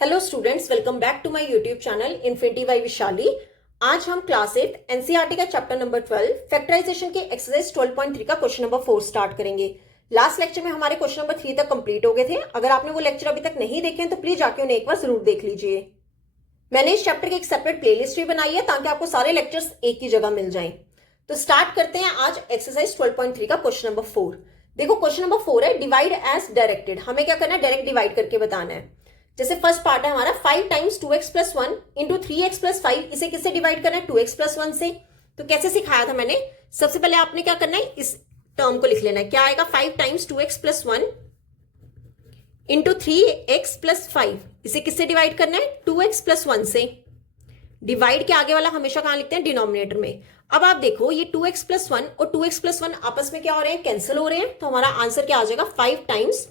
Hello students, welcome back to my YouTube channel infinity by Vishali. आज हम class 8 NCERT का chapter number 12 factorization के exercise 12.3 का question number 4 start करेंगे। Last lecture में हमारे क्वेश्चन नंबर 3 तक कंप्लीट हो गए थे। अगर आपने वो लेक्चर अभी तक नहीं देखे हैं तो प्लीज जाके उन्हें एक बार जरूर देख लीजिए। मैंने इस चैप्टर की एक सेपरेट प्लेलिस्ट भी बनाई है ताकि आपको सारे लेक्चर्स एक ही जगह मिल जाएं। तो स्टार्ट करते हैं आज एक्सरसाइज 12.3 का क्वेश्चन नंबर 4। देखो क्वेश्चन नंबर 4 है डिवाइड एज डायरेक्टेड। हमें क्या करना है, डायरेक्ट डिवाइड करके बताना है। जैसे फर्स्ट पार्ट है हमारा 5 times 2x plus 1 into 3x plus 5। इसे किससे डिवाइड करना है, 2x प्लस 1 से। तो कैसे सिखाया था मैंने, सबसे पहले आपने क्या करना है, इस टर्म को लिख लेना है। क्या आएगा, 5 times 2x plus 1 into 3x plus 5। इसे किससे डिवाइड करना है, 2x प्लस 1 से। डिवाइड के आगे वाला हमेशा कहां लिखते हैं, डिनोमिनेटर में। अब आप देखो ये 2x प्लस 1 और 2x प्लस 1 आपस में क्या हो रहे हैं, कैंसिल हो रहे हैं। तो हमारा आंसर क्या आ जाएगा, 5 टाइम्स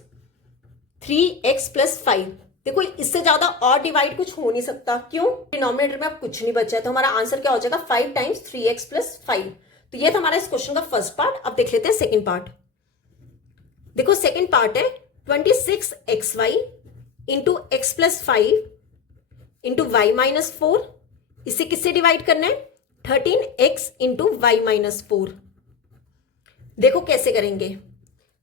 3x प्लस 5। देखो इससे ज्यादा और डिवाइड कुछ हो नहीं सकता, क्यों, डिनोमिनेटर में अब कुछ नहीं बचा है। तो हमारा आंसर क्या हो जाएगा, 5 टाइम्स 3x प्लस 5। तो ये था हमारा इस क्वेश्चन का फर्स्ट पार्ट। अब देख लेते हैं सेकंड पार्ट। देखो सेकंड पार्ट है 26xy into X plus 5 into Y minus 4। इसे किससे डिवाइड करना है, 13x इंटू वाई माइनस 4। देखो कैसे करेंगे।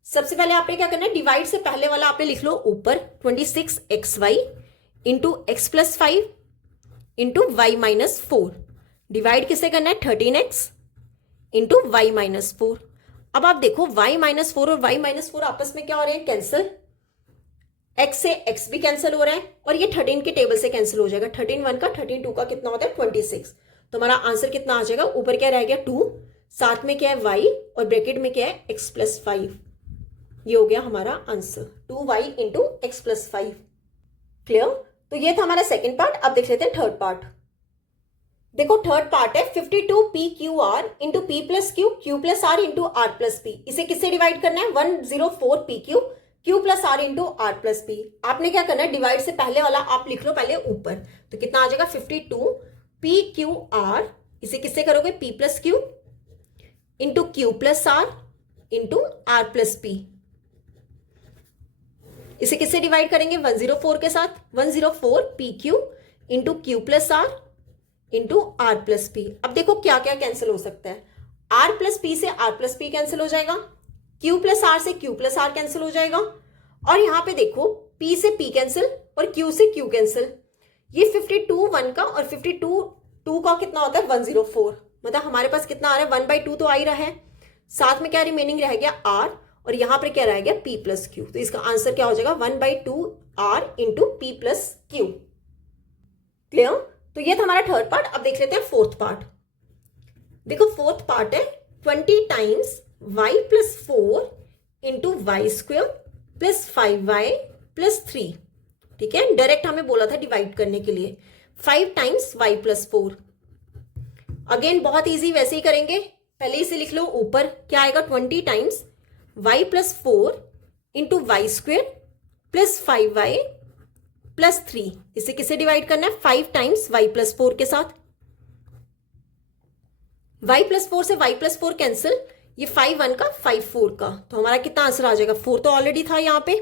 सबसे पहले आपने क्या करना है, डिवाइड से पहले वाला आपने लिख लो ऊपर 26xy into X plus 5 into Y minus 4। Divide किससे करना है, 13x इंटू वाई माइनस 4। अब आप देखो y माइनस 4 और y माइनस 4 आपस में क्या हो रहे हैं, कैंसिल। x से x भी कैंसिल हो रहा है और ये 13 के टेबल से कैंसिल हो जाएगा। 13 1 का 13 2 का कितना होता है, 26। तो हमारा आंसर कितना आ जाएगा, ऊपर क्या रह गया 2, साथ में क्या है y और ब्रैकेट में क्या है x प्लस 5। ये हो गया हमारा answer 2y into X plus 5। Clear. तो ये था हमारा सेकेंड पार्ट। अब देख लेते हैं थर्ड पार्ट। देखो थर्ड पार्ट है 52pqr into P plus Q, Q plus R into R plus P. इसे किससे डिवाइड करना है, 104pq Q plus R into R plus P. आपने क्या करना है, डिवाइड से पहले वाला आप लिख लो पहले ऊपर। तो कितना आ जाएगा, 52pqr। इसे किससे करोगे, p plus Q into Q plus R into R plus P. इसे किससे डिवाइड करेंगे, 104 के साथ, 104pq into Q plus R into R plus P. अब देखो क्या क्या कैंसिल हो सकता है, आर प्लस पी से आर प्लस पी कैंसिल हो जाएगा, क्यू प्लस आर से क्यू प्लस आर कैंसिल हो जाएगा, और यहां पे देखो p से p कैंसिल और q से q कैंसिल। ये 52 1 का और 52 2 का कितना होता है, 104। मतलब हमारे पास कितना आ रहा है, 1/2 तो आ ही रहा है। साथ में क्या रिमेनिंग रह गया r, और यहां पर क्या रह गया p प्लस क्यू। तो इसका आंसर क्या हो जाएगा, 1/2 r into P plus Q. Clear. तो ये था हमारा थर्ड पार्ट। अब देख लेते हैं फोर्थ पार्ट। देखो फोर्थ पार्ट है 20 times y plus 4 into Y square plus 5y plus 3। ठीक है, डायरेक्ट हमें बोला था डिवाइड करने के लिए। 5 टाइम्स y प्लस 4। अगेन बहुत इजी, वैसे ही करेंगे। पहले इसे लिख लो ऊपर, क्या आएगा, 20 times y plus 4 into Y square plus 5y plus 3। इसे किसे डिवाइड करना है, 5 टाइम्स y प्लस 4 के साथ। y प्लस 4 से y प्लस 4 कैंसिल, ये 5 1 का 5 4 का। तो हमारा कितना आंसर आ जाएगा, 4 तो ऑलरेडी था यहाँ पे,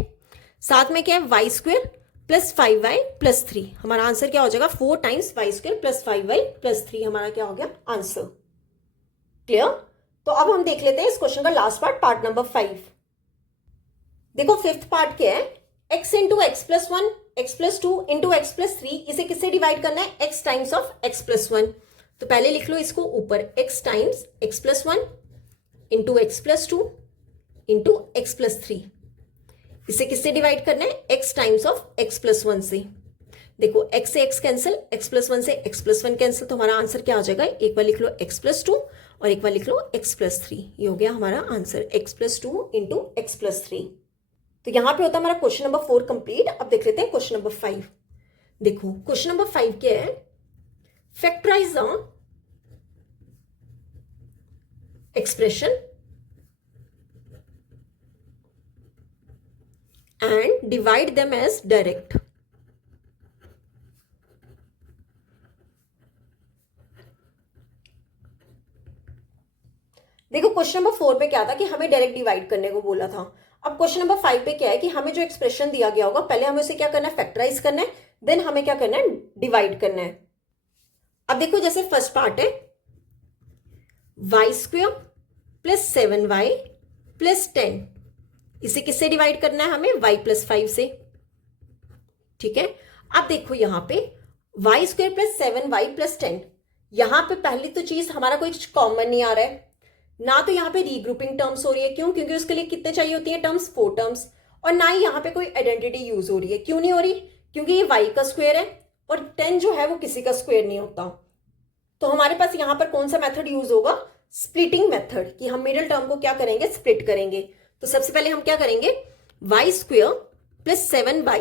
साथ में क्या है Y square plus 5y plus 3। हमारा आंसर क्या हो जाएगा, 4 times Y square plus 5y plus 3। हमारा क्या हो गया आंसर। क्लियर। तो अब हम देख लेते हैं इस क्वेश्चन का लास्ट पार्ट, पार्ट नंबर 5। देखो फिफ्थ पार्ट क्या है, x into X plus 1 x plus 2 into X plus 3। इसे किससे डिवाइड करना है, x times of x plus 1। तो पहले लिख लो इसको ऊपर, x times x plus 1 into X plus 2 into X plus 3। इसे किससे डिवाइड करना है, x times of x plus 1 से। देखो x से x कैंसिल, x प्लस 1 से x प्लस 1 कैंसिल। तो हमारा आंसर क्या आ जाएगा, एक बार लिख लो x प्लस 2 और एक बार लिख लो x प्लस 3। ये हो गया हमारा answer, x plus 2 into X plus 3। तो यहां पे होता है हमारा क्वेश्चन नंबर 4 कंप्लीट। अब देख लेते हैं क्वेश्चन नंबर 5। देखो क्वेश्चन नंबर 5 क्या है, factorise the expression and divide them as direct. देखो क्वेश्चन नंबर 4 पे क्या था कि हमें डायरेक्ट डिवाइड करने को बोला था। अब क्वेश्चन नंबर 5 पे क्या है कि हमें जो एक्सप्रेशन दिया गया होगा, पहले हमें उसे क्या करना है, फैक्टराइज करना है। देन हमें क्या करना है, डिवाइड करना है। अब देखो जैसे फर्स्ट पार्ट है y² प्लस 7y प्लस 10, इसे किससे डिवाइड करना है हमें, y+5 से। ठीक है, अब देखो यहां पे y² प्लस 7y प्लस 10, यहां पे पहली तो चीज हमारा कोई कॉमन नहीं आ रहा है ना, तो यहाँ पे रीग्रुपिंग टर्म्स हो रही है, क्यों, क्योंकि उसके लिए कितने चाहिए होती है टर्म्स, 4 टर्म्स, और ना ही यहाँ पे कोई आइडेंटिटी यूज हो रही है। क्यों नहीं हो रही, क्योंकि ये y का स्क्वायर है और 10 जो है वो किसी का स्क्वायर नहीं होता। तो हमारे पास यहाँ पर कौन सा मेथड यूज होगा, स्प्लिटिंग मेथड, कि हम मिडिल टर्म को क्या करेंगे, स्प्लिट करेंगे। तो सबसे पहले हम क्या करेंगे, y² प्लस 7y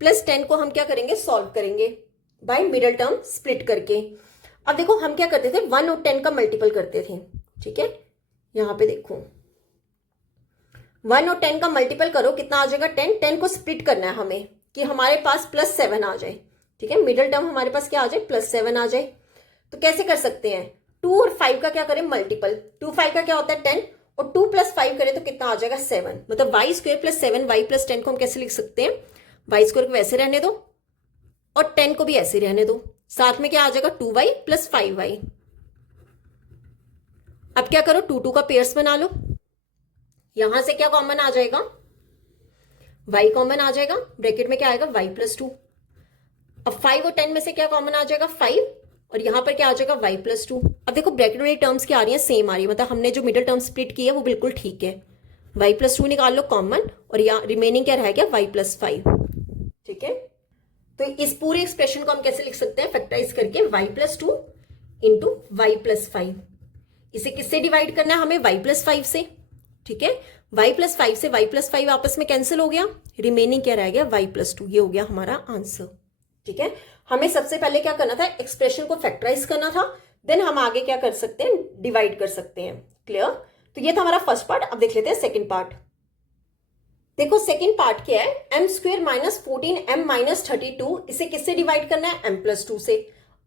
प्लस 10 को हम क्या करेंगे, सॉल्व करेंगे बाय मिडिल टर्म स्प्लिट करके। अब देखो हम क्या करते थे, 1 और 10 का मल्टीपल करते थे। ठीक है, यहां पे देखो 1 और 10 का मल्टीपल करो, कितना आ जाएगा, 10। 10 को स्प्लिट करना है हमें कि हमारे पास +7 आ जाए। ठीक है, मिडिल टर्म हमारे पास क्या आ जाए, +7 आ जाए। तो कैसे कर सकते हैं, 2 और 5 का क्या करें, मल्टीपल। 2 5 का क्या होता है 10, और 2 + 5 करें तो कितना आ जाएगा 7। मतलब y² प्लस 7y प्लस 10 को हम कैसे लिख सकते हैं, y² को वैसे रहने दो और 10 को भी ऐसे रहने दो, साथ में क्या आ जाएगा 2y प्लस 5y। अब क्या करो, 2 2 का पेयर्स बना लो, यहां से क्या कॉमन आ जाएगा, y कॉमन आ जाएगा, ब्रैकेट में क्या आएगा y+2। अब 5 और 10 में से क्या कॉमन आ जाएगा 5, और यहां पर क्या आ जाएगा y+2। अब देखो ब्रैकेट वाली टर्म्स क्या आ रही है, सेम आ रही है, मतलब हमने जो मिडिल टर्म स्प्लिट की है वो बिल्कुल ठीक है। y+2 निकाल लो कॉमन, और यहाँ रिमेनिंग क्या रह गया y+5। ठीक है, तो इस पूरे एक्सप्रेशन को हम कैसे लिख सकते हैं, फैक्टराइज करके y+2 इंटू y+5। इसे किससे डिवाइड करना है हमें, y+5 से। ठीक है, y+5 से y+5 आपस में कैंसिल हो गया, रिमेनिंग क्या रह गया y+2, ये हो गया हमारा आंसर। ठीक है, हमें सबसे पहले क्या करना था, एक्सप्रेशन को फैक्टराइज करना था, देन हम आगे क्या कर सकते हैं, डिवाइड कर सकते हैं। क्लियर, तो ये था हमारा फर्स्ट पार्ट। अब देख लेते हैं सेकेंड पार्ट। देखो सेकेंड पार्ट क्या है, m² माइनस 14m माइनस 32, इसे किससे डिवाइड करना है, m+2 से।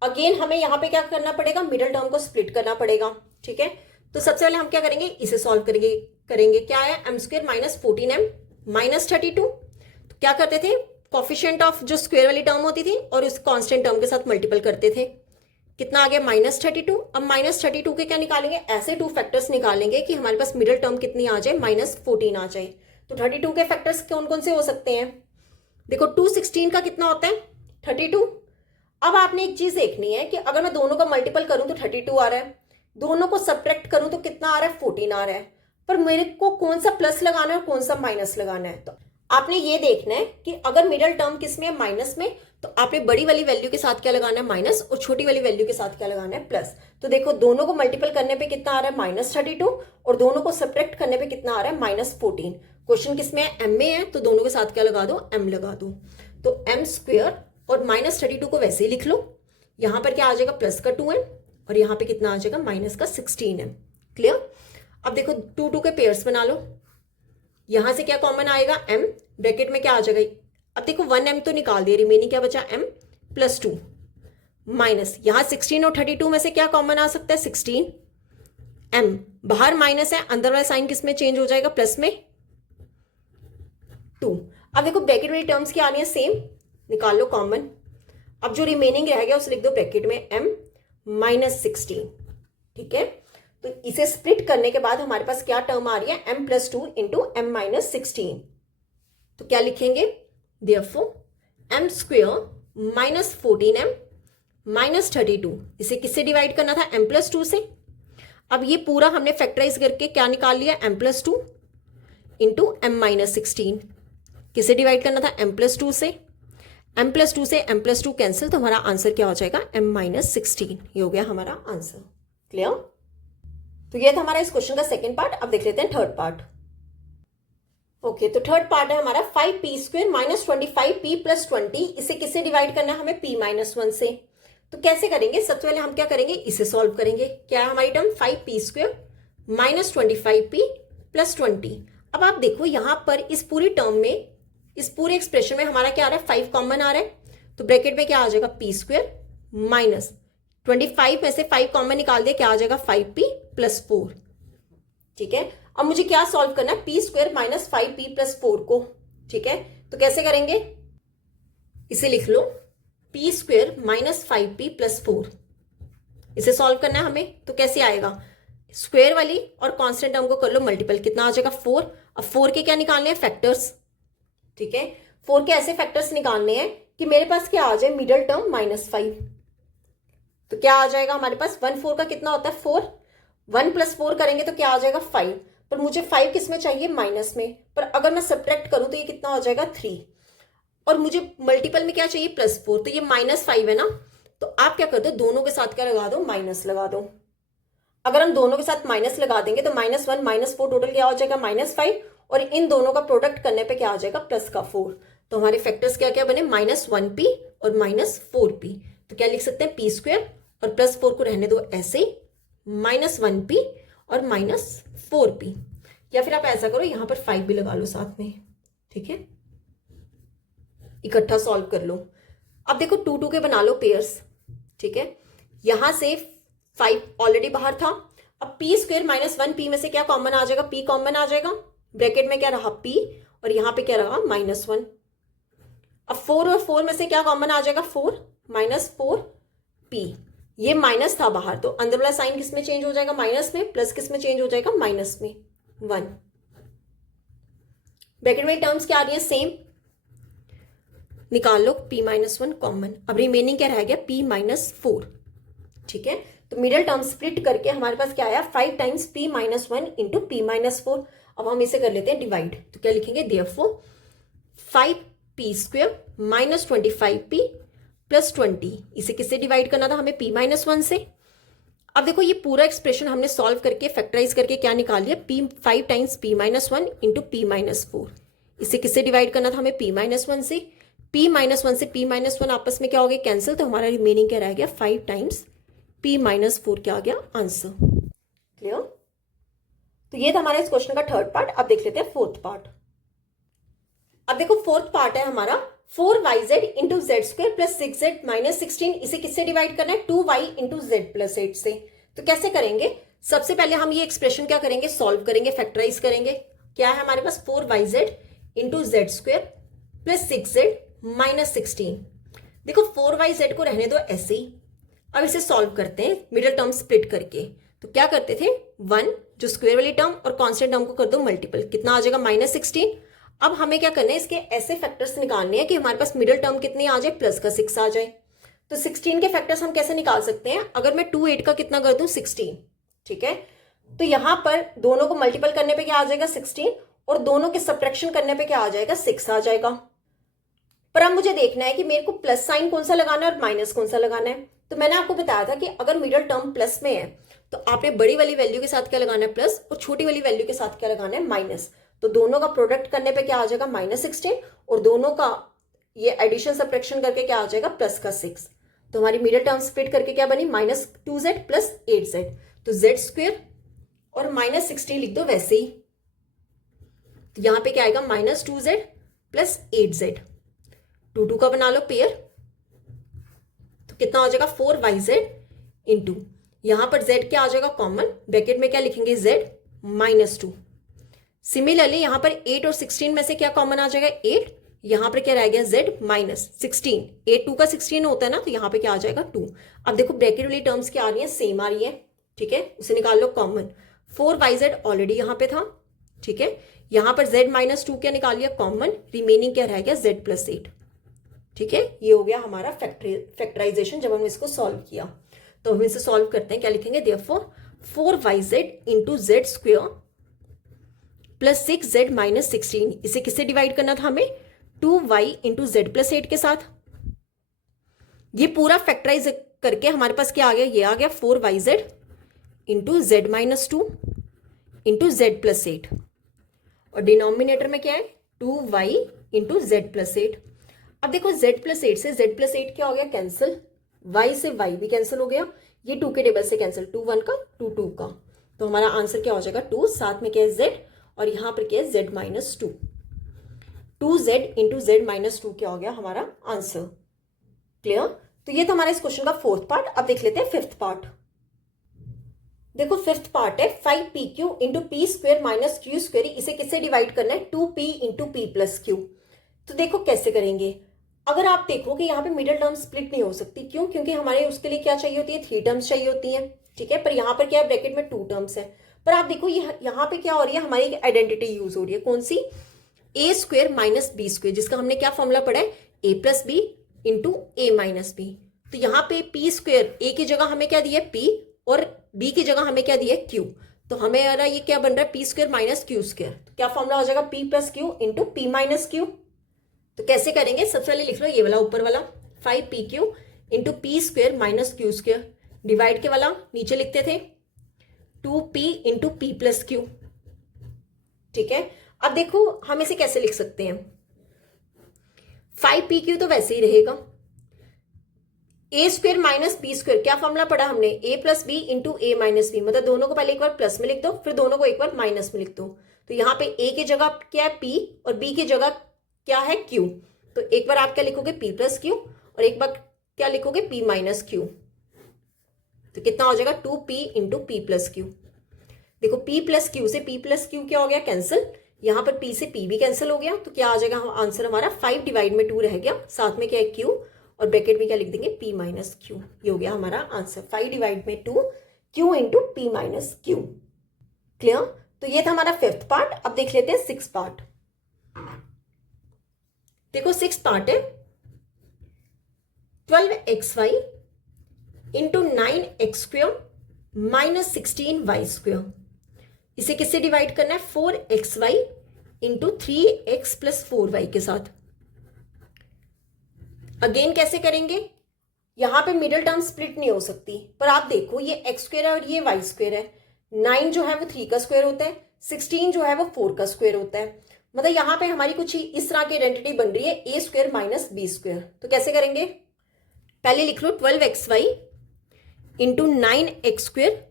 अगेन हमें यहाँ पे क्या करना पड़ेगा, मिडिल टर्म को स्प्लिट करना पड़ेगा। ठीक है, तो सबसे पहले हम क्या करेंगे, इसे सॉल्व करेंगे क्या है, m² माइनस 14m माइनस 32। तो क्या करते थे, कॉफिशिएंट ऑफ जो स्क्वायर वाली टर्म होती थी और उस कांस्टेंट टर्म के साथ मल्टीपल करते थे, कितना आ गया -32। अब -32 के क्या निकालेंगे, ऐसे 2 फैक्टर्स निकालेंगे कि हमारे पास मिडिल टर्म कितनी आ जाए, -14 आ जाए। तो 32 के फैक्टर्स कौन कौन से हो सकते हैं, देखो 216 का कितना होता है 32। अब आपने एक चीज देखनी है कि अगर मैं दोनों का मल्टीपल करूं तो 32 आ रहा है, दोनों को सब्ट्रैक्ट करूं तो कितना आ रहा है 14 आ रहा है, पर मेरे को कौन सा प्लस लगाना है और कौन सा माइनस लगाना है। तो आपने ये देखना है कि अगर मिडिल टर्म किस में है, माइनस में, तो आपने बड़ी वाली वैल्यू के साथ क्या लगाना है, माइनस, और छोटी वाली वैल्यू के साथ क्या लगाना है, प्लस। तो देखो दोनों को मल्टीपल करने पे कितना आ रहा है -32, और दोनों को सब्ट्रैक्ट करने पे कितना आ रहा है -14। क्वेश्चन किस में है, m में है, तो दोनों के साथ क्या लगा दो, m लगा दो। तो m² और -32 को वैसे ही लिख लो, यहां पर क्या आ जाएगा प्लस का 2m, और यहां पे कितना आ जाएगा माइनस का 16m। क्लियर, अब देखो 2 2 के पेयर्स बना लो, यहां से क्या कॉमन आएगा m, ब्रैकेट में क्या आ जाएगा, अब देखो 1m तो निकाल दिया, रिमेनिंग क्या बचा m+2 माइनस, यहां 16 और 32 में से क्या कॉमन आ सकता है 16m, बाहर माइनस है, अंदर वाला साइन किस में चेंज हो जाएगा, प्लस में 2। अब देखो ब्रैकेट वाली टर्म्स क्या आ रही है, सेम, निकाल लो कॉमन। अब जो रिमेनिंग रह गया उसे लिख दो ब्रैकेट में m-16। ठीक है, तो इसे स्प्लिट करने के बाद हमारे पास क्या टर्म आ रही है, m+2 इंटू m-16। तो क्या लिखेंगे, therefore m² minus 14m minus 32, इसे किससे डिवाइड करना था, m+2 से। अब ये पूरा हमने फैक्टराइज करके क्या निकाल लिया, m+2 इंटू m-16, किसे डिवाइड करना था, m+2 से। m+2 से m+2 कैंसिल, तो हमारा आंसर क्या हो जाएगा, m-16। ये हो गया हमारा आंसर। क्लियर, तो ये था हमारा इस क्वेश्चन का सेकंड पार्ट। अब देख लेते हैं थर्ड पार्ट। ओके, तो थर्ड पार्ट है हमारा 5p² माइनस 25p प्लस 20, इसे किससे डिवाइड करना है हमें, p-1 से। तो कैसे करेंगे, सबसे पहले हम क्या करेंगे, इसे सॉल्व करेंगे। क्या है हमारी term, 5p² minus 25p plus 20। अब आप देखो यहां पर इस पूरी टर्म में, इस पूरे एक्सप्रेशन में हमारा क्या आ रहा है, 5 कॉमन आ रहा है, तो ब्रैकेट में क्या आ जाएगा p² माइनस 25 में से 5 कॉमन निकाल दिया, क्या आ जाएगा 5p प्लस 4। ठीक है, अब मुझे क्या सॉल्व करना है, p² माइनस 5p प्लस 4 को। ठीक है, तो कैसे करेंगे, इसे लिख लो P square minus 5p plus 4। इसे सॉल्व करना है हमें, तो कैसे आएगा, स्क्वायर वाली और कांस्टेंट टर्म को कर लो मल्टीपल, कितना आ जाएगा 4। अब 4 के क्या निकालने हैं, फैक्टर्स। ठीक है, 4 के ऐसे फैक्टर्स निकालने हैं कि मेरे पास क्या आ जाए, मिडल टर्म -5। तो क्या आ जाएगा हमारे पास, 1 4 का कितना होता है 4, 1 + 4 करेंगे तो क्या आ जाएगा 5। पर मुझे 5 किस में चाहिए, माइनस में। पर अगर मैं सब्ट्रैक्ट करूं तो ये कितना हो जाएगा 3। और मुझे मल्टीपल में क्या चाहिए, +4, तो ये -5 है ना। तो आप क्या कर दो, दोनों के साथ क्या लगा दो, माइनस लगा दो। अगर हम दोनों के साथ माइनस लगा देंगे तो -1 -4 टोटल क्या हो जाएगा, -5। और इन दोनों का प्रोडक्ट करने पे क्या आ जाएगा, +4। तो हमारे फैक्टर्स क्या क्या बने, -1p और -4p। तो क्या लिख सकते हैं, p स्क्वायर और +4 को रहने दो ऐसे, -1p और -4p। या फिर आप ऐसा करो, यहां पर 5 भी लगा लो साथ में। ठीक है, इकट्ठा सॉल्व कर लो। अब देखो 2 2 के बना लो पेयर्स। ठीक है, यहां से 5 ऑलरेडी बाहर था। अब p स्क्वायर -1p में से क्या कॉमन आ जाएगा, p कॉमन आ जाएगा। ब्रैकेट में क्या रहा, p, और यहां पे क्या रहा, -1। अब 4 और 4 में से क्या कॉमन आ जाएगा, 4 -4p। ये माइनस था बाहर, तो अंदर वाला साइन किस में चेंज हो जाएगा, माइनस में। प्लस किस में चेंज हो जाएगा, माइनस में, 1। ब्रैकेट में टर्म्स क्या आ रही है, सेम। निकाल लो p-1 कॉमन। अब रिमेनिंग क्या रह गया, p-4। ठीक है, तो मिडल टर्म स्प्लिट करके हमारे पास क्या आया, 5 टाइम्स p-1 इंटू p-4। अब हम इसे कर लेते हैं डिवाइड। तो क्या लिखेंगे, therefore 5p square -25p plus 20। इसे किससे डिवाइड करना था हमें, p-1 से। अब देखो ये पूरा एक्सप्रेशन हमने सॉल्व करके फैक्टराइज करके क्या निकाल लिया, 5 टाइम्स p-1 इंटू p-4। इसे किससे डिवाइड करना था हमें, p-1 से। p-1 से p-1 आपस में क्या हो गया, कैंसिल। तो हमारा रिमेनिंग क्या रह गया, 5 टाइम्स p-4 क्या आ गया, आंसर। क्लियर। तो ये था हमारा इस क्वेश्चन का थर्ड पार्ट। अब देख लेते हैं फोर्थ पार्ट। अब देखो फोर्थ पार्ट है हमारा 4yz into Z square plus 6z minus 16। इसे किससे डिवाइड करना है, 2y इंटू जेड प्लस 8 से। तो कैसे करेंगे, सबसे पहले हम ये एक्सप्रेशन क्या करेंगे, सॉल्व करेंगे, फैक्टराइज करेंगे। क्या है हमारे पास, 4yz into Z square plus 6z minus 16। देखो 4yz को रहने दो ऐसे ही। अब इसे सॉल्व करते हैं मिडिल टर्म स्प्लिट करके। तो क्या करते थे, 1 जो स्क्वायर वाली टर्म और कांस्टेंट टर्म को कर दो मल्टीपल, कितना आ जाएगा, -16। अब हमें क्या करना है, इसके ऐसे फैक्टर्स निकालने हैं कि हमारे पास मिडिल टर्म कितनी आ जाए, प्लस का 6 आ जाए। तो 16 के फैक्टर्स हम कैसे निकाल सकते हैं, अगर मैं 2 8 का कितना कर दूं, 16। ठीक है, तो यहां पर दोनों को मल्टीपल करने पे क्या आ जाएगा, 16, और दोनों के सब्ट्रैक्शन करने पे क्या आ जाएगा, 6 आ जाएगा। पर अब मुझे देखना है कि मेरे को प्लस साइन कौन सा लगाना है और माइनस कौन सा लगाना है। तो मैंने आपको बताया था कि अगर मिडिल टर्म प्लस में है तो आपने बड़ी वाली वैल्यू के साथ क्या लगाना है, प्लस, और छोटी वाली वैल्यू के साथ क्या लगाना है, माइनस। तो दोनों का प्रोडक्ट करने पे क्या आ जाएगा, -16, और दोनों का ये एडिशन सब्ट्रैक्शन करके क्या आ जाएगा, प्लस का 6। तो हमारी मिडिल टर्म स्प्लिट करके क्या बनी, -2z प्लस 8z। तो z स्क्वायर और -16 लिख दो वैसे ही। तो यहां पे क्या आएगा, -2z प्लस 8z। 2 2 का बना लो पेयर। तो कितना हो जाएगा, 4yz इंटू, यहां पर z क्या आ जाएगा कॉमन, ब्रैकेट में क्या लिखेंगे, z -2। सिमिलरली यहां पर 8 और 16 में से क्या कॉमन आ जाएगा, 8। यहां पर क्या रह गया, z -16। 8 2 का 16 होता है ना, तो यहां पे क्या आ जाएगा 2। अब देखो ब्रैकेट वाली टर्म्स क्या आ रही है, सेम आ रही है। ठीक है, उसे निकाल लो कॉमन। 4yz ऑलरेडी यहां पे था। ठीक है, यहां पर z -2 क्या निकाल लिया कॉमन, रिमेनिंग क्या रह गया, z प्लस 8। ठीक है, ये हो गया हमारा फैक्टराइजेशन जब हमने इसको सॉल्व किया। तो हम इसे सॉल्व करते हैं, क्या लिखेंगे, therefore 4yz into Z square plus 6z minus 16। इसे किससे डिवाइड करना था हमें, 2y इंटू जेड प्लस 8 के साथ। ये पूरा फैक्टराइज करके हमारे पास क्या आ गया, ये आ गया 4yz into Z -2 into Z plus 8, और डिनोमिनेटर में क्या है, 2y इंटू जेड प्लस 8। अब देखो z प्लस 8 से z प्लस 8 क्या हो गया, कैंसिल। y से y भी कैंसिल हो गया, ये 2 के टेबल से कैंसिल, 2 1 का 2 2 का। तो हमारा आंसर क्या हो जाएगा, 2, साथ में क्या है z, और यहां पर क्या है, z -2। 2z इंटू जेड -2 क्या हो गया हमारा आंसर। क्लियर। तो ये था हमारा इस क्वेश्चन का फोर्थ पार्ट। अब देख लेते हैं फिफ्थ पार्ट। देखो फिफ्थ पार्ट है 5pq into P square minus Q square. इसे किससे डिवाइड करना है, 2p into P plus Q. तो देखो कैसे करेंगे। अगर आप देखो कि यहाँ पे मिडिल टर्म स्प्लिट नहीं हो सकती, क्यों? क्योंकि हमारे उसके लिए क्या चाहिए होती है, 3 टर्म्स चाहिए होती है, ठीक है। पर यहाँ पर क्या है, ब्रैकेट में 2 टर्म्स है। पर आप देखो यहाँ पे क्या हो रही है, हमारी एक आइडेंटिटी यूज हो रही है, कौन सी, ए स्क्वेयर माइनस बी स्क्वेयर, जिसका हमने क्या फॉर्मूला पढ़ा है, ए प्लस बी इंटू ए माइनस बी। तो यहाँ पे पी स्क्वेयर, ए की जगह हमें क्या दिया है पी, और बी की जगह हमें क्या दिया है क्यू। तो हमें आ रहा ये क्या बन रहा है, P square minus Q square. तो क्या फॉर्मूला हो जाएगा, P plus Q into P minus Q. तो कैसे करेंगे, सबसे पहले लिख लो ये वाला ऊपर वाला 5pq into P square minus Q square, divide के वाला नीचे लिखते थे 2p into P plus Q, ठीक है। अब देखो हम इसे कैसे लिख सकते हैं, 5pq तो वैसे ही रहेगा, ए स्क्वेयर माइनस बी स्क्वेयर, क्या फॉर्मूला पढ़ा हमने, ए प्लस बी इंटू ए माइनस बी, मतलब दोनों को पहले एक बार प्लस में लिख दो, फिर दोनों को एक बार माइनस में लिख दो। तो यहाँ पे ए की जगह क्या है पी, और बी की जगह क्या है क्यू। तो एक बार आप क्या लिखोगे, पी प्लस क्यू, और एक बार क्या लिखोगे, पी माइनस क्यू। तो कितना हो जाएगा, 2p into P plus Q. देखो p प्लस क्यू से p प्लस क्यू क्या हो गया, कैंसिल, यहाँ पर p से p भी कैंसिल हो गया। तो क्या आ जाएगा आंसर हमारा, 5 डिवाइड में 2 रह गया, साथ में क्या है q, और ब्रैकेट में क्या लिख देंगे, p माइनस क्यू। ये हो गया हमारा आंसर, 5 डिवाइड में 2 q into P minus Q. Clear? तो ये था हमारा 5th पार्ट। अब देख लेते हैं 6th पार्ट। देखो 6th पार्ट है 12xy into 9x square minus 16y square. इसे किससे डिवाइड करना है, 4xy into 3x plus 4y के साथ। अगेन कैसे करेंगे, यहां पे मिडिल टर्म स्प्लिट नहीं हो सकती, पर आप देखो ये x स्क्वेयर है और ये y स्क्वेयर है, 9 जो है वो 3 का स्क्वायर होता है, 16 जो है वो 4 का स्क्वायर होता है। मतलब यहाँ पे हमारी कुछ इस तरह की आइडेंटिटी बन रही है, ए स्क्वायर माइनस बी स्क्वायर। तो कैसे करेंगे, पहले लिख लो 12xy into 9x square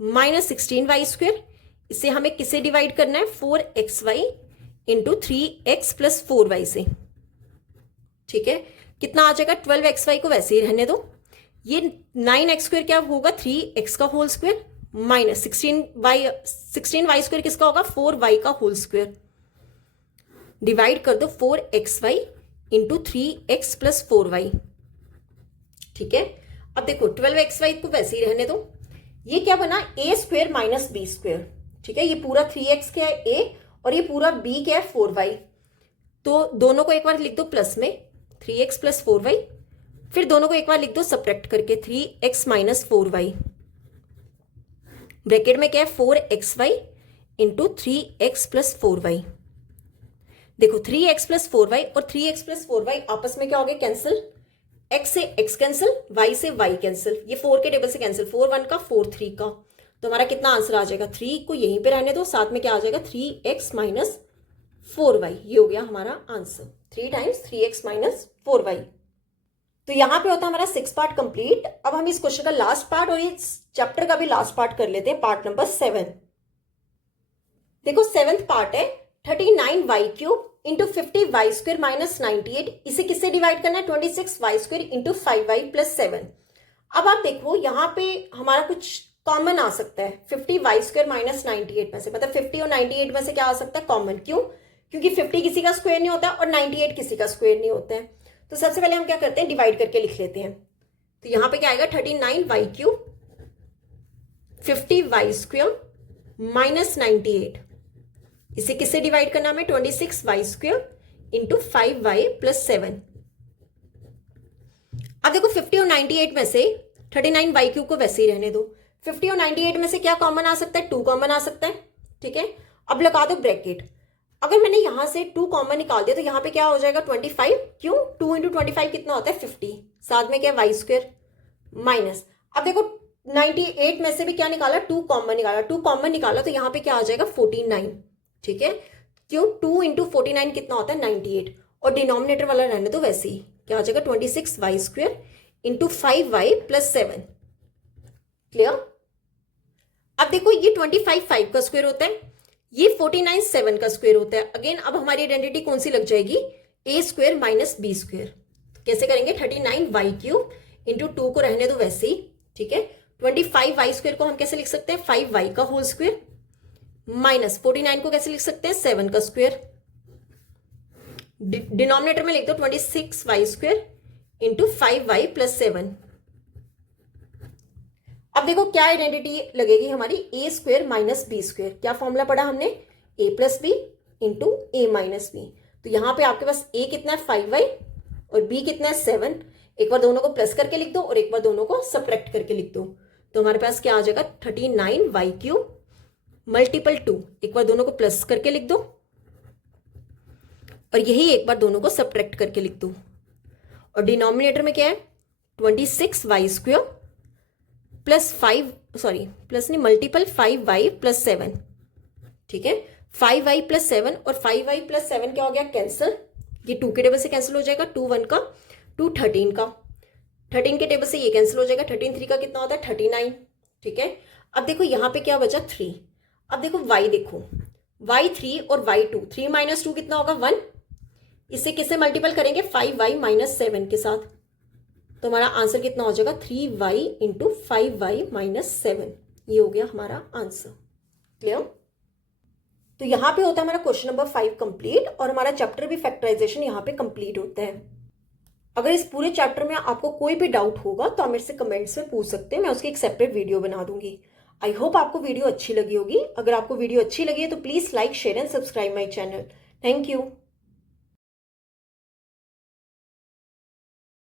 minus 16y square. इसे हमें किसे डिवाइड करना है, 4xy into 3x plus 4y से, ठीक है। कितना आ जाएगा, 12xy को वैसे ही रहने दो, ये 9x स्क्वायर क्या होगा, 3x का whole square minus 16y square किसका होगा, 4y का होल स्क्वायर, डिवाइड कर दो 4xy into 3x plus 4y, ठीक है। अब देखो 12xy को वैसे ही रहने दो, ये क्या बना, ए स्क्वायर माइनस बी स्क्वायर, ठीक है। ये पूरा 3x क्या है a, और ये पूरा b क्या है 4y। तो दोनों को एक बार लिख दो प्लस में, 3x प्लस 4y, फिर दोनों को एक बार लिख दो सब्ट्रैक्ट करके, 3x माइनस 4y, ब्रैकेट में क्या है 4xy into 3x plus 4y। देखो 3x प्लस 4y और 3x प्लस 4y आपस में क्या हो गया, कैंसिल, x से x कैंसिल, y से y कैंसिल, ये 4 के टेबल से कैंसिल, 4 1 का 4 3 का। तो हमारा कितना आंसर आ जाएगा, 3 को यहीं पे रहने दो, साथ में क्या आ जाएगा 3x माइनस 4y। ये हो गया हमारा answer, 3 times 3x minus 4y। तो यहाँ पे होता है हमारा 6 पार्ट कंप्लीट। अब हम इस क्वेश्चन का लास्ट पार्ट और इस चैप्टर का भी लास्ट पार्ट कर लेते हैं, पार्ट नंबर 7। देखो 7th पार्ट है 39y cube into 50y square minus 98। इसे किससे डिवाइड करना है, 26y square into 5y plus 7। अब आप देखो यहाँ पे हमारा कुछ कॉमन आ सकता है, 50y स्क्वेयर माइनस 98 में से, मतलब 50 और 98 में से क्या आ सकता है, कॉमन। क्यों? क्योंकि 50 किसी का स्क्वायर नहीं होता और 98 किसी का स्क्वायर नहीं होता है। तो सबसे पहले हम क्या करते हैं, डिवाइड करके लिख लेते हैं। तो यहाँ पे क्या आएगा, 39y cube 50y square minus 98। इसे किससे डिवाइड करना हमें, 26y square into 5y plus 7। अब देखो 50 और 98 में से 39y क्यूब को वैसे ही रहने दो, 50 और 98 में से क्या कॉमन आ सकता है, 2 कॉमन आ सकता है, ठीक है। अब लगा दो ब्रैकेट, अगर मैंने यहां से 2 कॉमन निकाल दिया तो यहाँ पे क्या हो जाएगा 25। क्यों, 2 इंटू 25 कितना होता है 50, साथ में क्या y स्क्वेयर माइनस। अब देखो 98 में से भी क्या निकाला, 2 कॉमन निकाला, 2 कॉमन निकाला तो यहाँ पे क्या आ जाएगा 49, ठीक है। क्यों, 2 इंटू 49 कितना होता है 98, और डिनोमिनेटर वाला रहने दो वैसे ही, क्या आ जाएगा 26y square into 5y plus 7। Clear? अब देखो ये 25 5 का स्क्वायर होता है, ये 49 7 का स्क्वायर होता है। अगेन अब हमारी आइडेंटिटी कौन सी लग जाएगी, ए स्क्वायर माइनस बी स्क्वायर। कैसे करेंगे, 39y क्यूब इंटू 2 को रहने दो वैसे ही, ठीक है। 25y स्क्वायर को हम कैसे लिख सकते हैं, 5y का होल स्क्वायर माइनस 49 को कैसे लिख सकते हैं, 7 का स्क्वायर। डिनोमिनेटर में लिख दो 26y² इंटू 5y प्लस 7। अब देखो क्या आइडेंटिटी लगेगी हमारी, a² माइनस b²। क्या फॉर्मूला पढ़ा हमने, a plus B into a minus B. तो यहाँ पे आपके पास a कितना है 5y और b कितना है 7। एक बार दोनों को प्लस करके लिख दो और एक बार दोनों को सब्ट्रैक्ट करके लिख दो। तो हमारे पास क्या आ जाएगा 39y³ मल्टीपल 2। एक बार दोनों को प्लस करके लिख दो और यही एक बार दोनों को सब्ट्रैक्ट करके लिख दो। और डिनोमिनेटर में क्या है 26y² प्लस 5, सॉरी प्लस नहीं मल्टीपल 5y प्लस 7। ठीक है, 5y प्लस 7 और 5y प्लस 7 क्या हो गया कैंसिल। ये 2 के टेबल से कैंसिल हो जाएगा, 2 1 का 2 13 का, 13 के टेबल से ये कैंसिल हो जाएगा, 13 3 का कितना होता है 39। ठीक है, अब देखो यहाँ पे क्या बचा 3। अब देखो y देखो, y3 और y2, 3 माइनस 2 कितना होगा 1। इसे किससे मल्टीपल करेंगे 5y माइनस 7 के साथ। तो हमारा आंसर कितना हो जाएगा 3y इंटू 5y माइनस 7। ये हो गया हमारा आंसर। क्लियर। तो यहाँ पे होता है हमारा क्वेश्चन नंबर 5 कंप्लीट और हमारा चैप्टर भी फैक्टराइजेशन यहाँ पे कंप्लीट होता है। अगर इस पूरे चैप्टर में आपको कोई भी डाउट होगा तो आप मेरे से कमेंट्स में पूछ सकते हैं, मैं उसकी एक सेपरेट वीडियो बना दूंगी। आई होप आपको वीडियो अच्छी लगी होगी। अगर आपको वीडियो अच्छी लगी है तो please like share and subscribe my channel. Thank you.